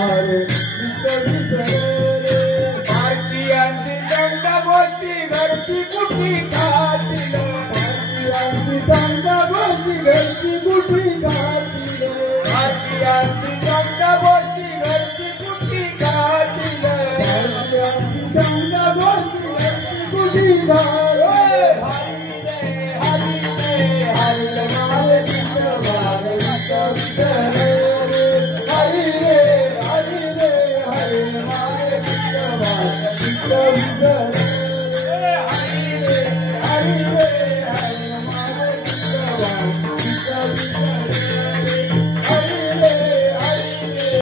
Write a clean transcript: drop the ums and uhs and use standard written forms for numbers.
रे भारतीयांची दंड बोलती घरची कुठे खातील भारतीयांची दंड बोलती घरची कुठे खातील भारतीयांची दंड बोलती घरची कुठे खातील भारतीयांची दंड बोलती घरची कुठे खातील